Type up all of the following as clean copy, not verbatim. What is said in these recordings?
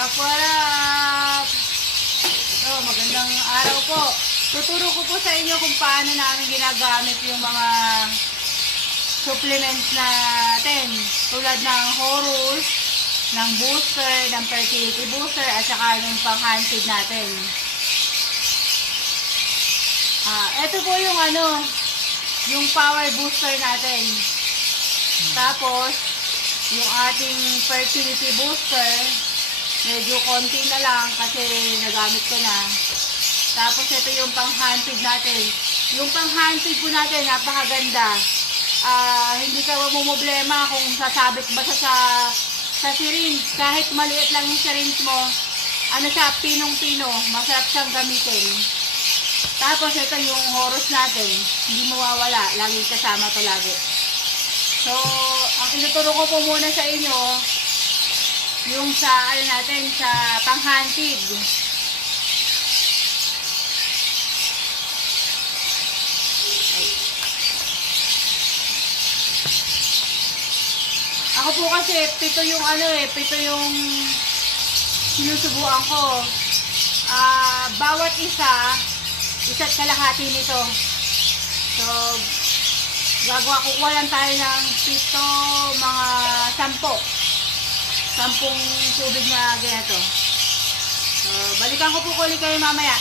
What up? Ito, magandang araw po. Tuturo ko po sa inyo kung paano namin ginagamit yung mga supplements natin. Tulad ng Horus, ng booster, ng fertility booster, at saka yung pang-hand feed natin. Ito po yung yung power booster natin. Tapos, yung ating fertility booster, medyo konti na lang kasi nagamit ko na. Tapos ito yung pang-hand feed natin. Yung pang-hand feed po natin, napakaganda. Hindi ka problema kung sasabit ba sa syringe. Kahit maliit lang yung syringe mo, siya, pinong-pino. Masarap siyang gamitin. Tapos ito yung Horus natin. Hindi mawawala. Laging kasama to lagi. So, ang tinuturo ko po muna sa inyo, yung sa natin, sa pang-hand feed. Ako po kasi pito yung pito yung sinusubuan ko. Bawat isa't kalahati nito. So, kukuha lang tayo ng pito, mga 10 tubig na ganito. So, balikan ko po ulit kayo mamaya.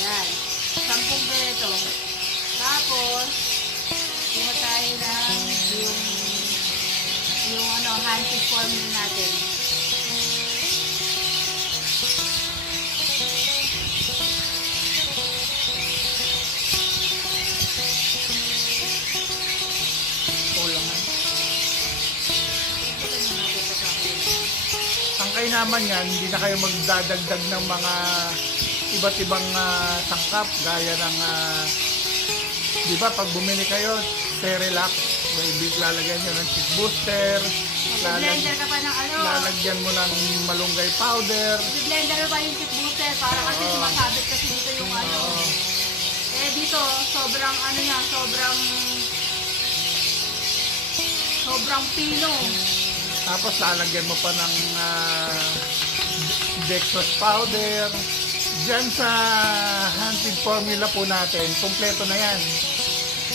Yan. 10 ganito. Tapos, kuha tayo ng yung hand feed formula natin. Ang naman yan, hindi na kayo magdadagdag ng mga iba't ibang sangkap gaya ng di ba pag bumili kayo Cerelac, may lalagyan nyo ng chick booster, Blender ka pa ng lalagyan mo ng malunggay powder, blender pa yung chick booster para kasi sumasabit kasi dito yung dito sobrang sobrang pino. tapos lalagyan mo pa ng dextrose powder. Diyan sa hand feed formula po natin, kompleto na yan.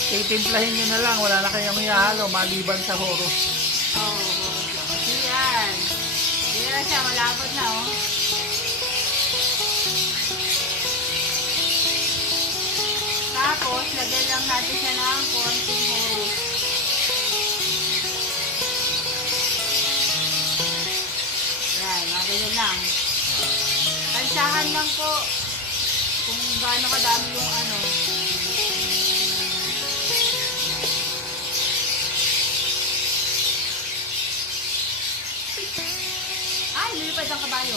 Titimplahin nyo na lang, wala na kayong ihalo maliban sa Horus. Yan. Yan siya, malapot na Tapos, lagyan lang natin siya ng konting Horus. Yan, ganyan lang. Tansyahan lang po kung gaano kadami yung Ay, lilipad ang kabayo.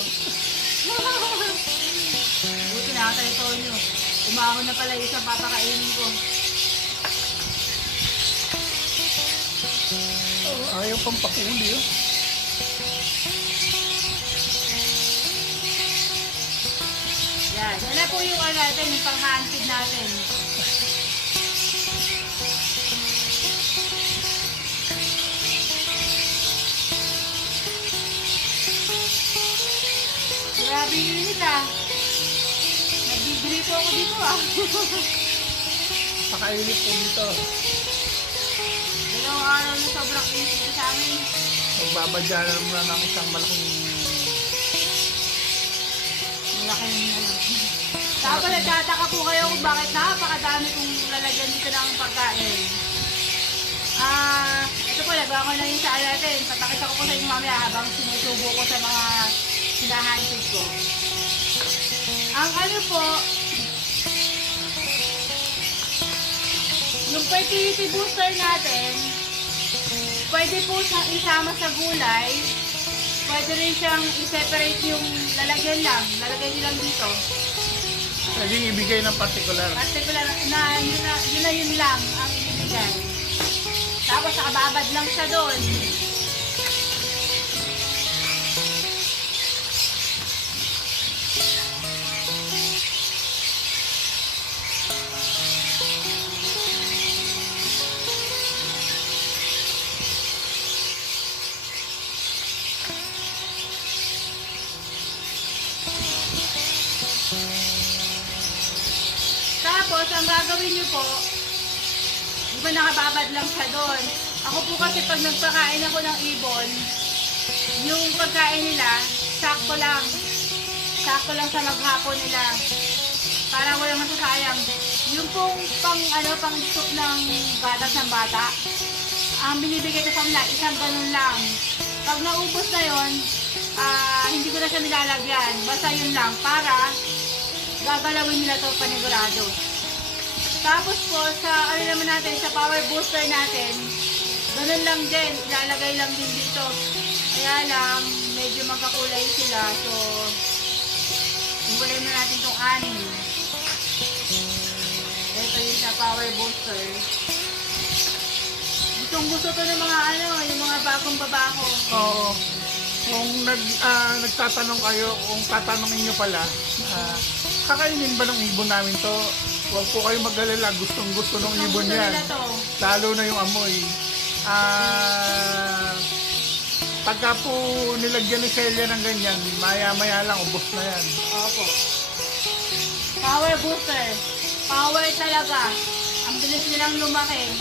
Buti nakakita nyo. Umahon na pala yung isang papakainin ko. Ayaw pang pakuli Yan na po yung natin, yung pang-hand feed natin. Grabe yung init Nagbigrito ako dito Pakainit po dito. Dalawang araw na sobrang init dito sa amin. Magbabadya na naman ng isang malaking Tapos nagtataka po kayo kung bakit napakadami kong lalagyan dito ng pagkain. Ito po, nagawa ko na yung sa natin. Patakita ko po sa inyo mamaya habang sinusubo ko sa mga sinahandid ko. Ang po, yung fertility booster natin, pwede po siyang isama sa gulay pwede rin siyang i-separate yung lalagyan lang. Lalagyan nyo lang dito. Pwede ibigay ng particular. Particular na yun lang ang ibibigay. Tapos nakababad lang siya doon. Tapos, ang gagawin nyo po, di ba nakababad lang siya doon? Ako po kasi pag nagpakain ako ng ibon, yung pagkain nila, sakto lang. Sakto lang sa maghapon nila. Para walang masasayang. Yung pong pang soup ng gatas ng bata, ang binibigay ko sa kanila, isang ganun lang. Pag naubos na yon, hindi ko na siya nilalagyan. Basta yun lang, para gagalawin nila to panigurado. Tapos po, sa ano naman natin, sa power booster natin, ganun lang din, ilalagay lang din dito. Kaya lang, medyo magkakulay sila. So, iwalay mo natin itong anim. Ito yung sa power booster. Gustong gusto to ng mga yung mga bagong babako. Oo. Kung nagtatanong kayo, kung tatanungin nyo pala, kakainin ba ng ibon namin to? Huwag po kayo mag-alala, gustong gusto ng ibon yan. Lalo na yung amoy. Pagka po nilagyan ni Celia ng ganyan, maya-maya lang, ubos na yan. Opo. Power booster. Power talaga. Ang bilis nilang lumaki.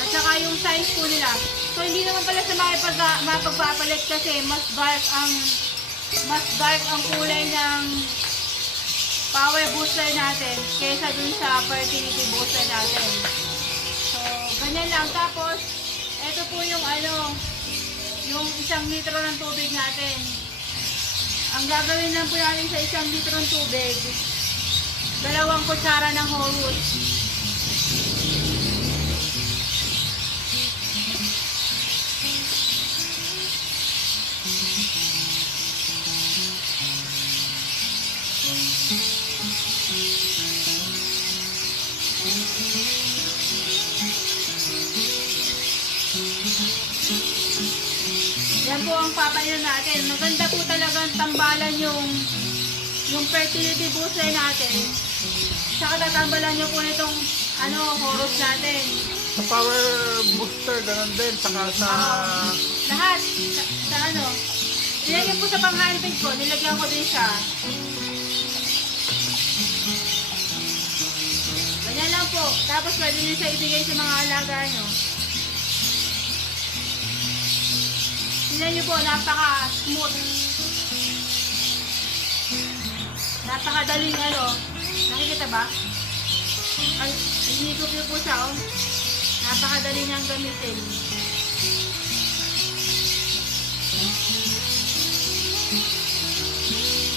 At saka yung size po nila. So hindi naman pala sa mapagpapalit kasi mas dark ang kulay ng power booster natin kaysa dun sa fertility booster natin. So ganyan lang. Tapos ito po yung yung 1 litro ng tubig natin. Ang gagawin lang po natin sa 1 litro ng tubig, 2 kutsara ng horus. Yan po ang papainin natin. Maganda po talagang tambalan yung fertility booster natin. Saka tatambalan nyo po nitong horus natin. Sa power booster, ganun din. Saka sa... lahat. Sa nilagyan po sa pang-handpig ko, nilagyan ko din siya. Ganyan lang po. Tapos pwede nyo siya ibigay sa mga alaga nyo. Tingnan nyo po, napaka-smooth. Napakadaling nakikita ba? Ay, hinigop nyo po siya, Napakadali niyang gamitin.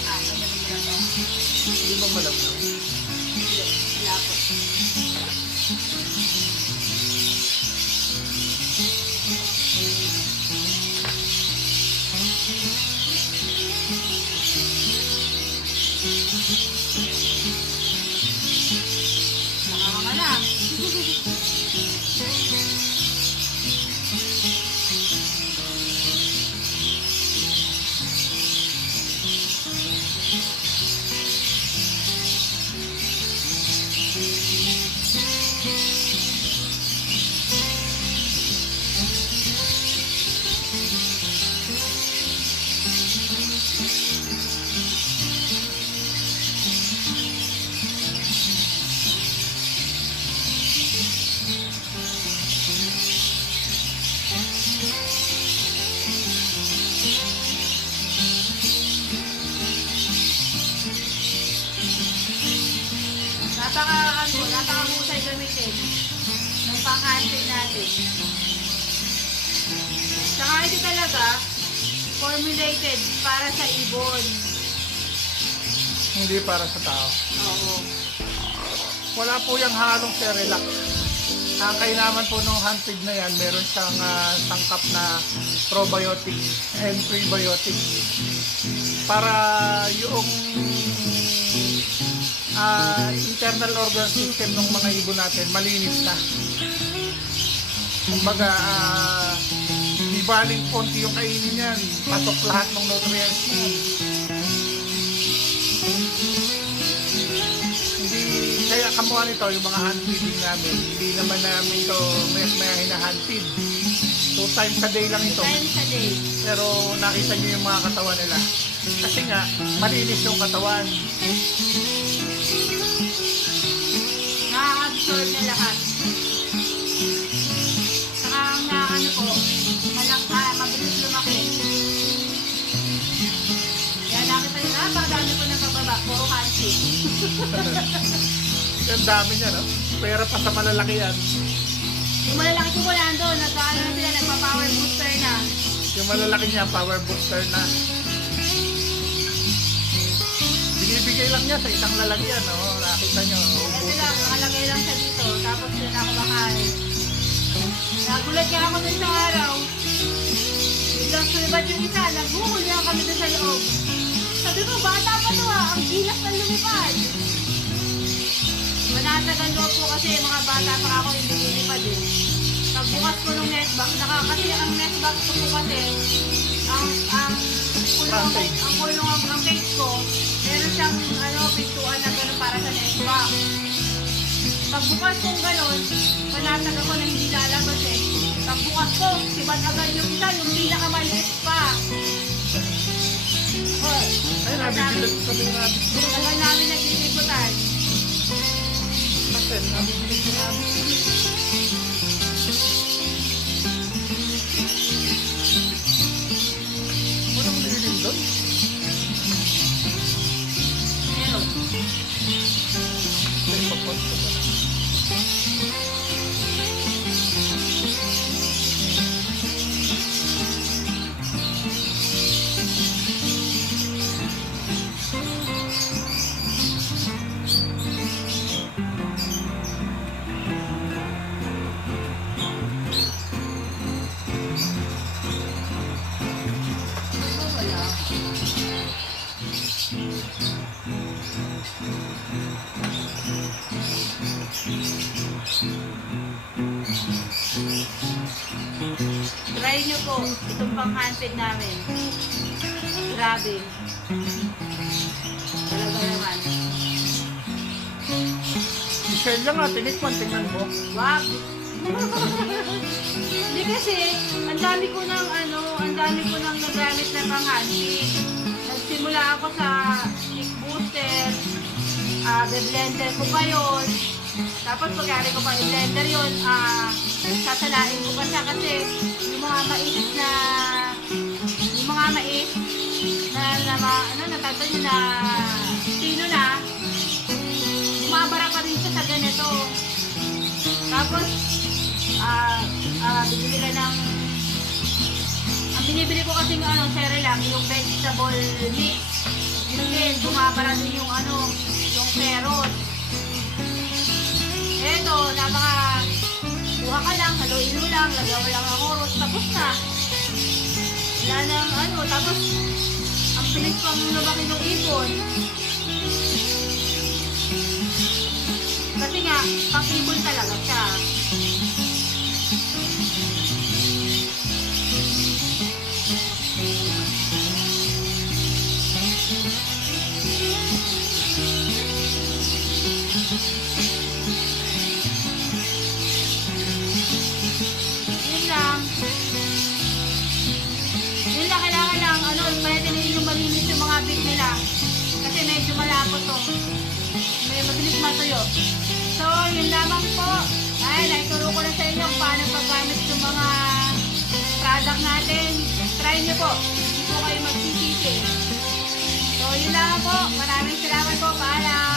Ganyan mo na to. Hindi ba malabnaw? Hindi, wala po. Nakakangala. Napakahusay gamitin ng pang-handpig natin. Saka ito talaga formulated para sa ibon. Hindi para sa tao. Oo. Wala po yung halong Cerelac. Ang kailangan po ng handfeed na yan, meron siyang sangkap na probiotics and prebiotics para yung internal organ system ng mga ibon natin malinis na. Kumbaga, di baling konti yung kainin yan, pasok lahat ng nutrients yan. Hindi, kaya kamuha nito yung mga hand feeding namin, hindi naman namin ito may hina-hand-feed. 2 times a day lang ito. 2 times a day. Pero nakita niyo yung mga katawan nila. Kasi nga, malinis yung katawan. Na-absorb na lahat. Saka ang naano po, mabilis lumaki. Kaya nakita nyo na, napakadami po ng pababa. Puro kansi. Ang dami niya, no? Pera pa sa malalaki yan. Yung malalaki ko wala doon, nagkaano na sila, nagpa-power booster na. Yung malalaki niya, power booster na. Binibigay lang niya sa isang lalagyan, no? Nakita niyo, Kasi lang, nakalagay lang siya dito, tapos yun ako makain. Nagulat nga ako dun sa araw. Biglang sulibad yung isa, nagbukol niya kami dun sa loob. Sabi ko, bata pa to ang gilas ng lumipad. Manatagal loob po kasi mga bata pa ako hindi lumipad eh. Pagbukas ko ng netbox, kasi ang netbox ko po kasi, ang cage ko, meron siyang pintuan na gano'n para sa netbox. Pagbukas kong gano'n, panatag ako na hindi lalabas eh. Pagbukas ko, sibat agad yung isa, yung pinakamaliit pa. ay, nabibilag sa natin. Tagal namin nagliliputan. Kasi, nabibilag sa natin. Walang lilim doon. Meron. May papot ko ba? Wala. Try nyo po itong pang-handfeed namin. Grabe. Talaga naman. Michelle lang tinikman, tingnan mo. Wag! Hindi kasi, ang dami ko nang nagamit na pang-handfeed. Nagsimula ako sa kick booster, be-blender ko pa yun. Tapos pagkari ko pa i-blender yun, sasalain ko pa siya kasi yung mga mais na natagdan nyo na pino na, bumabara pa rin siya sa ganito. Tapos, bibili ka ng, ang binibili ko kasing Cerelac, yung vegetable mix. Yun din, bumabara din yung yung carrot. Eto, kuha ka lang, haluin mo lang, lagaw lang ang oros, tapos na. Wala nang tapos, ang pilis pang lumaki ng ibon. Kasi nga, pang-ibon talaga siya. Pwede nila yung malinis yung mga big nila. Kasi medyo malapot to. May mabilis matuyo. So, yun lamang po. Ay, naituro ko na sa inyo paano paggamit yung mga product natin. Try nyo po. Hindi po kayo magsisisi. So, yun lamang po. Maraming salamat po. Paalam.